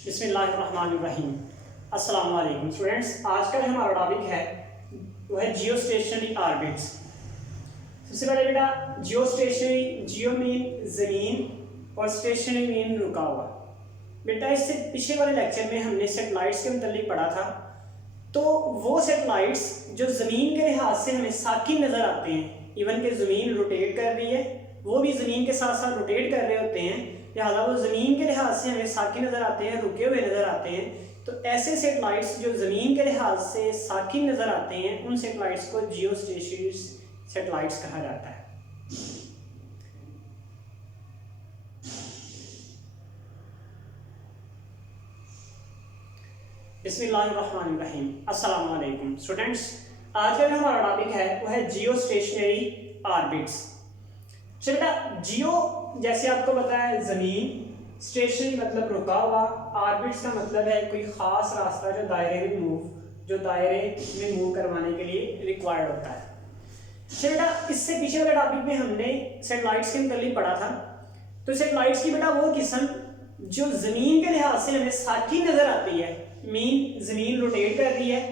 बिस्मिल्लाहिर्रहमानिर्रहीम। अस्सलाम वालेकुम स्टूडेंट्स। आज का जो हमारा टॉपिक है वो है जियो स्टेशनरी ऑर्बिट्स। सबसे पहले बेटा जियो स्टेशनरी, जियो मीन ज़मीन और स्टेशनरी मीन रुका हुआ। बेटा इससे पिछले वाले लेक्चर में हमने सेटेलाइट्स के मुतालिक पढ़ा था। तो वो सेटेलाइट्स जो ज़मीन के लिहाज से हमें साकिन नज़र आते हैं, इवन कि ज़मीन रोटेट कर रही है, वो भी ज़मीन के साथ साथ रोटेट कर रहे होते हैं, लिहाजा वो ज़मीन के लिहाज से हमें साकिन नज़र आते हैं, रुके हुए नज़र आते हैं। तो ऐसे सेटेलाइट्स जो ज़मीन के लिहाज से साकिन नज़र आते हैं, उन सेटेलाइट्स को जियो स्टेशनरी सेटेलाइट्स कहा जाता है। बिस्मिल्लाहिर्रहमानिर्रहीम। अस्सलाम वालेकुम स्टूडेंट्स। आज का जो हमारा टॉपिक है वो है जियो स्टेशनरी ऑर्बिट्स। चलो बेटा जियो जैसे आपको पता है ज़मीन, स्टेशनरी मतलब रुका हुआ, ऑर्बिट्स का मतलब है कोई ख़ास रास्ता जो दायरे में मूव करवाने के लिए रिक्वायर्ड होता है। चलो बेटा इससे पीछे वाले टॉपिक में हमने सेटेलाइट्स के मुतालिक पढ़ा था। तो सेटेलाइट्स की बेटा वो किस्म जो ज़मीन के लिहाज से हमें साकी नज़र आती है, मीन ज़मीन रोटेट कर रही है,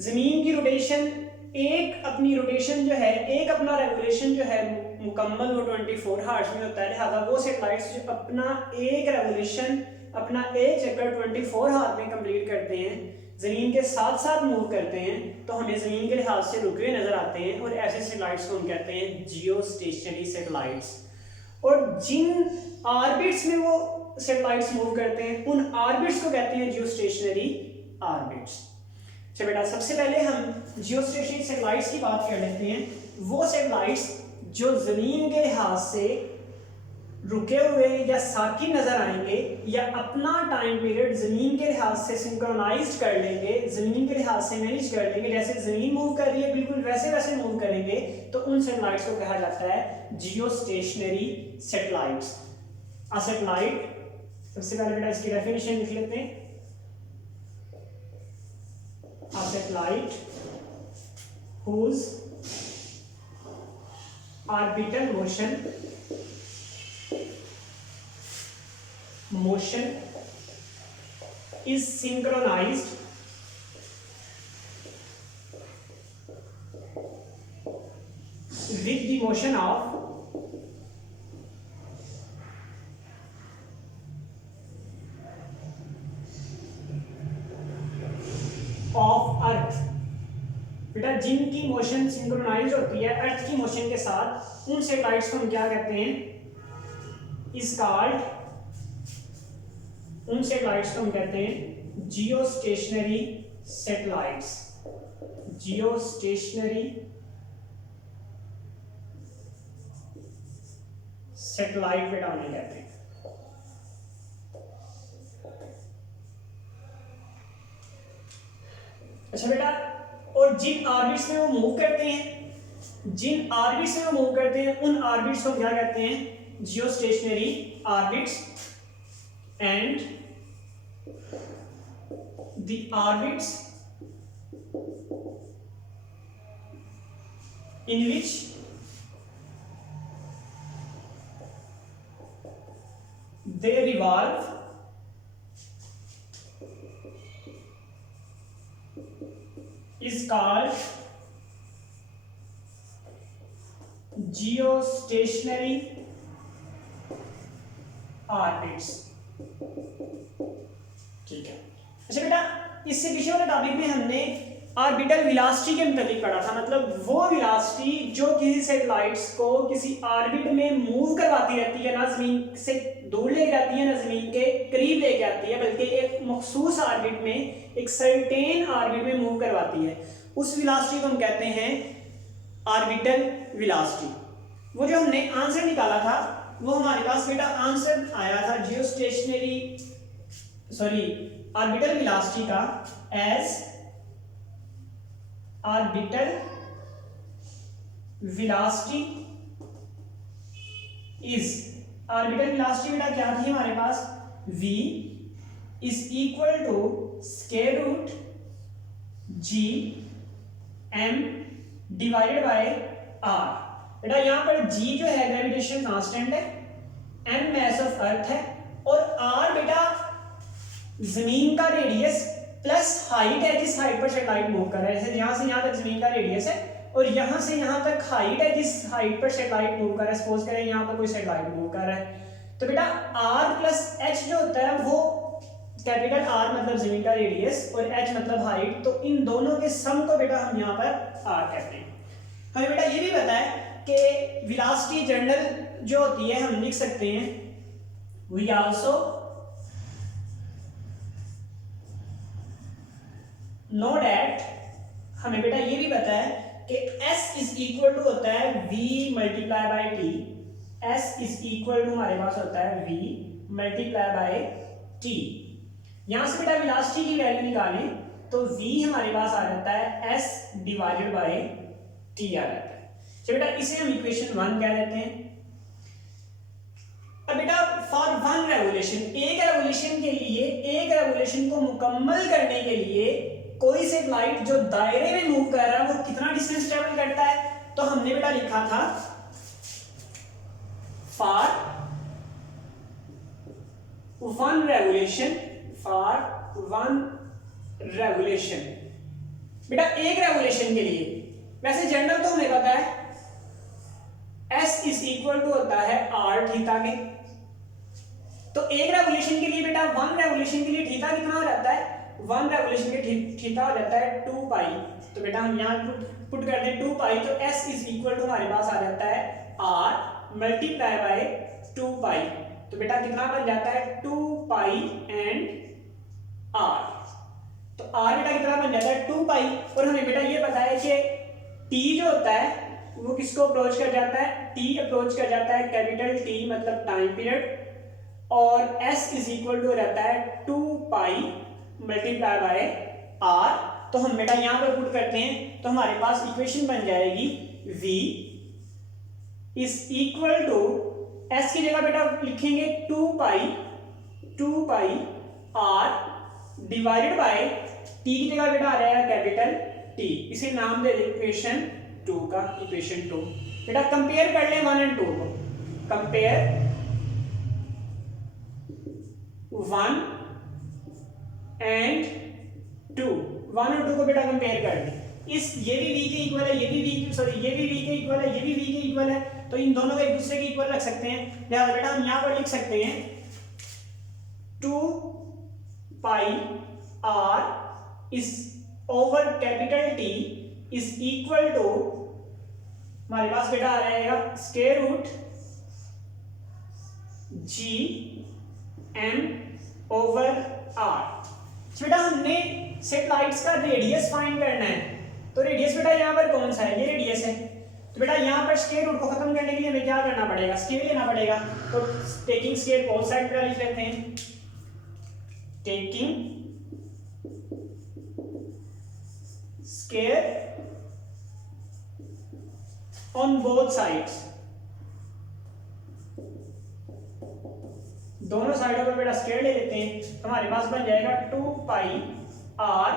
ज़मीन की रोटेशन एक अपनी रोटेशन जो है, एक अपना रेवोल्यूशन जो है मुकम्मल वो 24 हार्ट्ज में होता है। लिहाजा वो सेटेलाइट्स जो अपना एक रेवोल्यूशन, अपना एक चक्कर 24 हार्ट में कंप्लीट करते हैं, ज़मीन के साथ साथ मूव करते हैं, तो हमें ज़मीन के लिहाज से रुके हुए नज़र आते हैं। और ऐसे सेटेलाइट्स को हम कहते हैं जियो स्टेशनरी सेटेलाइट्स। और जिन ऑर्बिट्स में वो सेटेलाइट्स मूव करते हैं, उन ऑर्बिट्स को कहते हैं जियो स्टेशनरी ऑर्बिट्स। चलो बेटा सबसे पहले हम जियो स्टेशनरी सेटेलाइट्स की बात कर लेते हैं। वो सेटेलाइट्स जो ज़मीन के लिहाज से रुके हुए या साकिन नज़र आएंगे, या अपना टाइम पीरियड ज़मीन के लिहाज से सिंक्रोनाइज्ड कर लेंगे, ज़मीन के लिहाज से मैनेज कर लेंगे, जैसे ज़मीन मूव कर रही है बिल्कुल वैसे मूव करेंगे, तो उन सेटेलाइट्स को कहा जाता है जियो स्टेशनरी सेटेलाइट्स। अ सेटेलाइट, सबसे पहले बेटा इसकी डेफिनेशन लिख लेते हैं। A satellite whose orbital motion is synchronized with the motion of अर्थ। बेटा जिनकी मोशन सिंक्रोनाइज होती है अर्थ की मोशन के साथ, उन सेटेलाइट्स को हम क्या कहते हैं, इस कॉल्ड, उन सेटेलाइट्स को हम कहते हैं जियो स्टेशनरी सेटेलाइट्स। जियो स्टेशनरी सेटेलाइट बेटा उन्हें कहते हैं। अच्छा बेटा, और जिन ऑर्बिट्स में वो मूव करते हैं, उन ऑर्बिट्स को क्या कहते हैं, जियो stationery orbits. And the orbits in which they revolve is called geostationary orbits। ठीक है। अच्छा बेटा इससे पीछे वाले टॉपिक में हमने ऑर्बिटल वेलोसिटी के मुताबिक पढ़ा था। मतलब वो वेलोसिटी जो किसी सेटेलाइट्स को किसी ऑर्बिट में मूव करवाती रहती है, ना ज़मीन से दूर ले जाती है, ना ज़मीन के करीब लेके आती है, बल्कि एक मखसूस ऑर्बिट में, एक सर्टेन ऑर्बिट में मूव करवाती है, उस वेलोसिटी को हम कहते हैं ऑर्बिटल वेलोसिटी। वो जो हमने आंसर निकाला था, वो हमारे पास बेटा आंसर आया था जियो स्टेशनरी ऑर्बिटल वेलोसिटी का as orbital velocity is, orbital velocity बेटा क्या थी हमारे पास, v is equal to square root g m divided by r। बेटा यहाँ पर g जो है ग्रेविटेशन कांस्टेंट है, m मैस ऑफ अर्थ है, और r बेटा जमीन का रेडियस प्लस हाइट है जिस हाइट पर सैटेलाइट मूव कर रहा है। जैसे यहाँ से यहाँ तक जमीन का रेडियस है और यहाँ से यहाँ तक हाइट है जिस हाइट पर सैटेलाइट मूव कर रहा है। सपोज करें यहाँ पर कोई सैटेलाइट मूव कर रहा है, तो बेटा r प्लस एच जो होता है वो कैपिटल R मतलब जमीन का रेडियस और h मतलब हाइट, तो इन दोनों के सम को बेटा हम यहाँ पर r कहते हैं। हमें बेटा ये भी पता है कि वेलोसिटी जनरल जो होती है हम लिख सकते हैं वी आल्सो नो डैट, हमें बेटा ये भी पता है कि s इज इक्वल टू होता है v multiply by t। s is equal to हमारे पास होता है v मल्टीप्लाई बाय t। यहां से बेटा वेलोसिटी की वैल्यू निकालें तो v हमारे पास आ जाता है s डिवाइडेड बाय t आ जाता है। तो बेटा इसे हम इक्वेशन 1 कह देते हैं। अब बेटा फॉर वन रेवोल्यूशन, एक रेवोल्यूशन के लिए, एक रेवोल्यूशन को मुकम्मल करने के लिए कोई सैटेलाइट जो दायरे में मूव कर रहा है वो कितना डिस्टेंस ट्रेवल करता है, तो हमने बेटा लिखा था for one revolution, for one revolution बेटा एक रेवोल्यूशन के लिए। वैसे जनरल तो हमें पता है s इज इक्वल टू होता है r थीटा के, तो एक रेवोल्यूशन के लिए बेटा वन रेवोल्यूशन के लिए थीटा कितना हो जाता है, वन रेवोल्यूशन के थीटा हो जाता है 2 पाई। तो बेटा हम यहाँ पुट करते हैं 2 पाई, तो s इज इक्वल टू हमारे पास आ जाता है r मल्टीप्लाई बाय 2 पाई। तो बेटा कितना बन जाता है 2 पाई एंड r, तो r बेटा कितना बन जाता है 2 पाई। और हमें बेटा ये पता है कि t जो होता है वो किसको अप्रोच कर जाता है, t अप्रोच कर जाता है कैपिटल T मतलब टाइम पीरियड, और s इज इक्वल टू रहता है 2 पाई मल्टीप्लाई बाय r। तो हम बेटा यहां पर पुट करते हैं तो हमारे पास इक्वेशन बन जाएगी v is equal to s की जगह बेटा लिखेंगे 2 pi r divided by t की जगह बेटा आ जाएगा कैपिटल T। इसे नाम दे दें इक्वेशन 2 का, इक्वेशन 2। बेटा कंपेयर कर लें 1 एंड 2 को, कंपेयर 1 एंड 2, 1 और 2 को बेटा कंपेयर कर दें। इस ये भी v के इक्वल है, ये भी v, सॉरी ये भी v के इक्वल है, ये भी v के इक्वल है, तो इन दोनों को एक दूसरे के इक्वल रख सकते हैं। लिहाजा बेटा हम यहाँ पर लिख सकते हैं 2 pi r is over capital T is equal to हमारे पास बेटा आ जाएगा square root g m over r। बेटा हमने सैटेलाइट्स का रेडियस फाइंड करना है, तो रेडियस बेटा यहाँ पर कौन सा है, ये रेडियस है। तो बेटा यहाँ पर स्क्वायर रूट को खत्म करने के लिए हमें क्या करना पड़ेगा, स्केल लेना पड़ेगा। तो टेकिंग स्केल बोथ साइड पर लिख लेते हैं, taking scale on both sides, दोनों साइडों पर बेटा स्क्वायर ले लेते हैं। हमारे पास बन जाएगा 2 pi r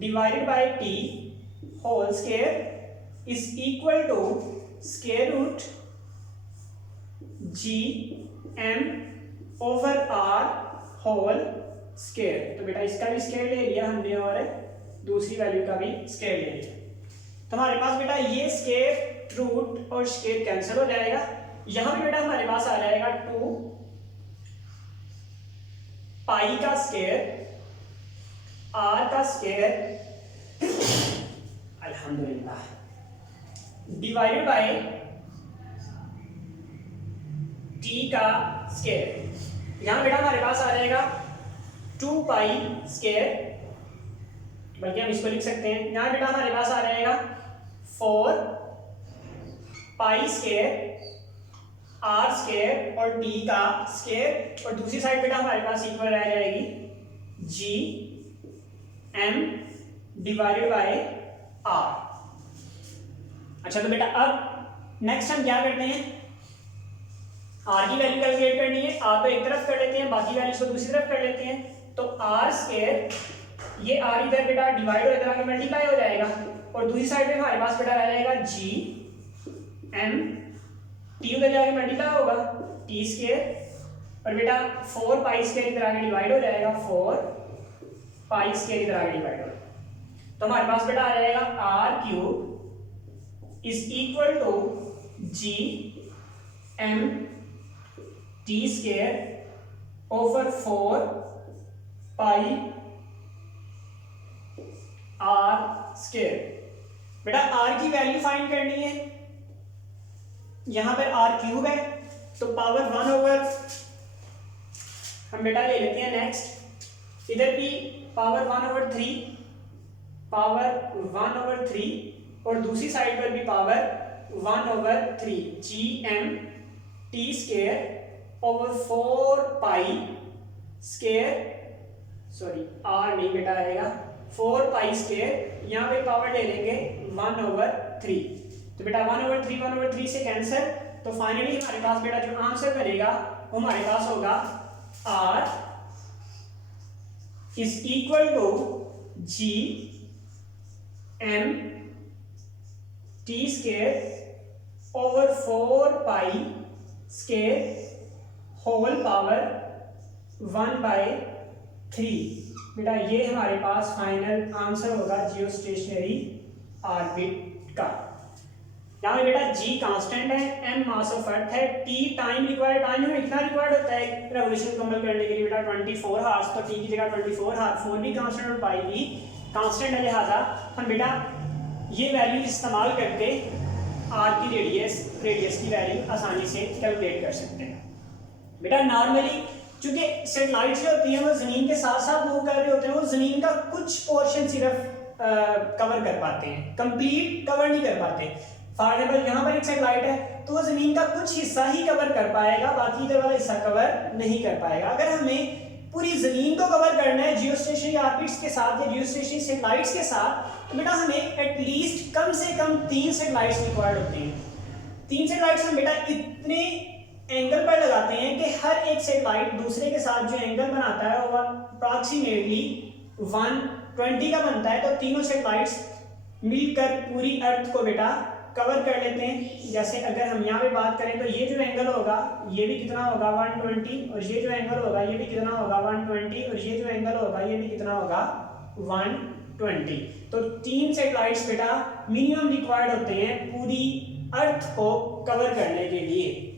divided by t whole square is equal to square root g m over r whole square. तो बेटा इसका भी स्क्वायर ले लिया हमने और दूसरी वैल्यू का भी स्क्वायर ले लिया। तो हमारे पास बेटा ये स्क्वायर रूट और स्क्वायर कैंसिल हो जाएगा। यहां पे बेटा हमारे पास आ जाएगा 2 पाई का स्क्वायर r का स्क्वायर अल्हम्दुलिल्लाह डिवाइडेड बाय t का स्क्वायर। यहां बेटा हमारे पास आ जाएगा 2 पाई स्क्वायर, बल्कि हम इसको लिख सकते हैं, यहां बेटा हमारे पास आ जाएगा 4 पाई स्क्वायर r स्क्वायर और t का स्क्वायर, और दूसरी साइड बेटा हमारे पास इक्वल रह जाएगी g m divided by r। अच्छा तो बेटा अब नेक्स्ट हम क्या करते हैं, r की वैल्यू कैलकुलेट करनी है। r तो एक तरफ कर लेते हैं, बाकी वैल्यूज को दूसरी तरफ कर लेते हैं। तो r स्क्वायर, ये r इधर बेटा डिवाइड हो इधर आके मल्टीप्लाई हो जाएगा, और दूसरी साइड में हमारे पास बेटा रह जाएगा g m, t उधर जाके मल्टीप्लाई होगा t स्क्वायर, और बेटा 4 पाई स्क्वायर इधर आगे डिवाइड हो जाएगा, 4 पाई स्क्वायर इधर आगे डिवाइड हो, तो हमारे पास बेटा आ जाएगा R cube is equal to G M T square over 4 pi R square. बेटा आर की वैल्यू फाइंड करनी है, यहां पर आर क्यूब है तो पावर 1 ओवर हम बेटा ले लेते हैं नेक्स्ट, इधर भी पावर 1 ओवर 3, पावर 1 ओवर 3 और दूसरी साइड पर भी power 1 over 3, G M T square over 4 pi square, sorry R नहीं बेटा आएगा 4 पाई स्क्वायर, यहाँ पे पावर ले लेंगे 1 ओवर 3, तो बेटा 1 ओवर 3 से कैंसिल, तो फाइनली हमारे पास बेटा जो आंसर बनेगा वो हमारे पास होगा R is equal to G M T square over 4 pi square whole power 1/3। बेटा ये हमारे पास फाइनल आंसर होगा जियोस्टेशनरी ऑर्बिट का। यहाँ पे बेटा g कांस्टेंट है, m मास ऑफ अर्थ है, t टाइम रिक्वायर्ड, टाइम हमें कितना रिक्वायर्ड होता है रेवोल्यूशन कंप्लीट करने के लिए बेटा 24 हार्स, तो t की जगह 24 हार्स, 4 भी कांस्टेंट और पाई भी कांस्टेंट है, लिहाजा हम बेटा ये वैल्यू इस्तेमाल करके r की रेडियस की वैल्यू आसानी से कैलकुलेट कर सकते हैं। बेटा नॉर्मली चूंकि सैटेलाइट्स जो होती हैं वो ज़मीन के साथ साथ मूव कर रहे होते हैं, वो ज़मीन का कुछ पोर्शन सिर्फ कवर कर पाते हैं, कंप्लीट कवर नहीं कर पाते। फॉर एग्जाम्पल यहाँ पर एक सैटेलाइट है तो वो ज़मीन का कुछ हिस्सा ही कवर कर पाएगा, बाकी इधर वाला हिस्सा कवर नहीं कर पाएगा। अगर हमें पूरी ज़मीन को कवर करना है जियोस्टेशनरी ऑर्बिट्स के साथ या जियोस्टेशनरी सैटेलाइट्स के साथ, तो बेटा हमें एटलीस्ट कम से कम 3 सैटेलाइट्स रिक्वायर्ड होते हैं। 3 सैटेलाइट्स हम बेटा इतने एंगल पर लगाते हैं कि हर एक सैटेलाइट दूसरे के साथ जो एंगल बनाता है वो अप्रॉक्सीमेटली 120 का बनता है, तो तीनों सैटेलाइट्स मिलकर पूरी अर्थ को बेटा कवर कर लेते हैं। जैसे अगर हम यहाँ पे बात करें तो ये जो एंगल होगा ये भी कितना होगा 120, और ये जो एंगल होगा ये भी कितना होगा 120, और ये जो एंगल होगा ये भी कितना होगा 120। तो 3 सैटेलाइट्स बेटा मिनिमम रिक्वायर्ड होते हैं पूरी अर्थ को कवर करने के लिए।